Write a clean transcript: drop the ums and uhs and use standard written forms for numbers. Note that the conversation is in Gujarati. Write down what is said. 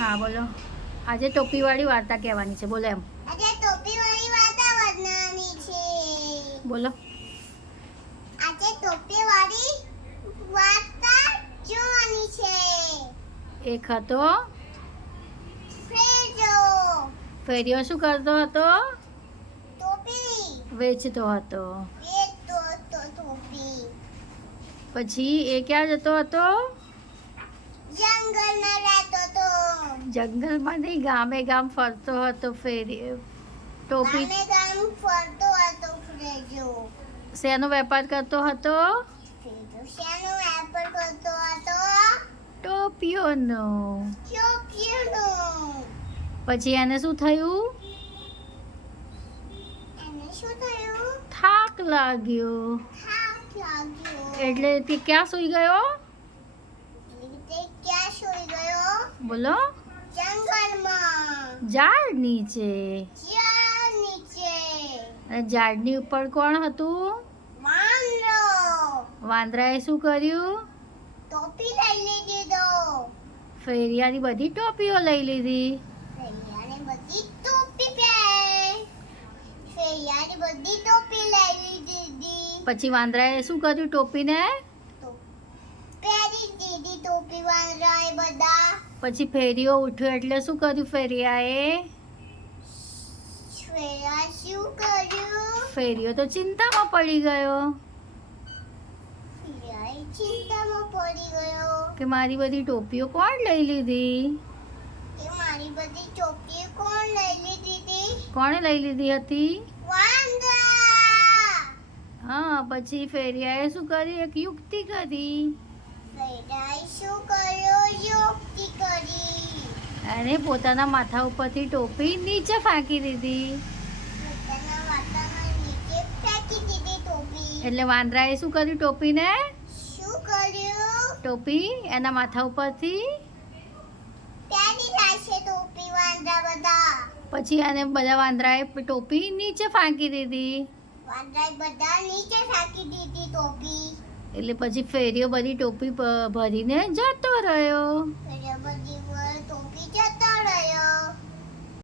હા બોલો. આજે ટોપીવાળી વાર્તા કહેવાની છે. બોલો એમ. આજે ટોપીવાળી વાર્તા બનાવવાની છે. બોલો. આજે ટોપીવાળી વાર્તા જોવાની છે. એક હતો ફેજો. ફેરિયો શું કરતો હતો? ટોપી વેચતો હતો. વેચતો હતો ટોપી. પછી એ ક્યાં જતો હતો? જંગલમાં રહેતો હતો. જંગલમાં નહીં, ગામે ગામ ફરતો હતો. ટોપી ગામે ગામ ફરતો હતો ફેજો. શેનો વેપાર કરતો હતો? ફેજો શેનો વેપાર કરતો હતો? ટોપીઓનો. ટોપીનો. પછી એને શું થયું? એને શું થયું? થાક લાગ્યો. થાક લાગ્યો. એટલે તે ક્યાં સૂઈ ગયો? તે ક્યાં સૂઈ ગયો? બોલો. જંગલમાં. ઝાડ નીચે. ઝાડ નીચે. અને ઝાડની ઉપર કોણ હતું? વાંદરો. વાંદરાએ શું કર્યું? ટોપી લઈ લીધો. ફેરિયાની બધી ટોપીઓ લઈ લીધી. ફેરિયાની બધી ટોપી પહેરી. ફેરિયાની બધી ટોપી લઈ લીધી. પછી વાંદરાએ શું કર્યું ટોપીને? પહેરી દીધી ટોપી વાંદરાએ બધા. પછી ફેરિયો ઉઠ્યો એટલે શું કર્યું ફેરિયાએ? ફેરિયાએ શું કર્યું? ફેરિયો તો ચિંતામાં પડી ગયો ફેરિયાએ ચિંતામાં પડી ગયો કે મારી બધી ટોપીઓ કોણ લઈ લીધી? કે મારી બધી ટોપી કોણ લઈ લીધી હતી? કોણે લઈ લીધી હતી? વાંદરા. હા, પછી ફેરિયાએ શું કર્યું? એક યુક્તિ કરી. ફેરિયાએ શું કર્યું? યુક્તિ કરી. અને પોતાના માથા ઉપરથી ટોપી નીચે ફેંકી દીધી. પોતાના માથાના નીચે ફેંકી દીધી ટોપી. એટલે વાંદરાએ શું કર્યું ટોપીને? શું કર્યું? ટોપી એના માથા ઉપરથી પહેરી લાશે ટોપી વાંદરા બધા. પછી એને બધા વાંદરાએ ટોપી નીચે ફેંકી દીધી. વાંદરાએ બધા નીચે ફેંકી દીધી ટોપી. એટલે પછી ફેરિયો બધી ટોપી ભરીને જતો રહ્યો.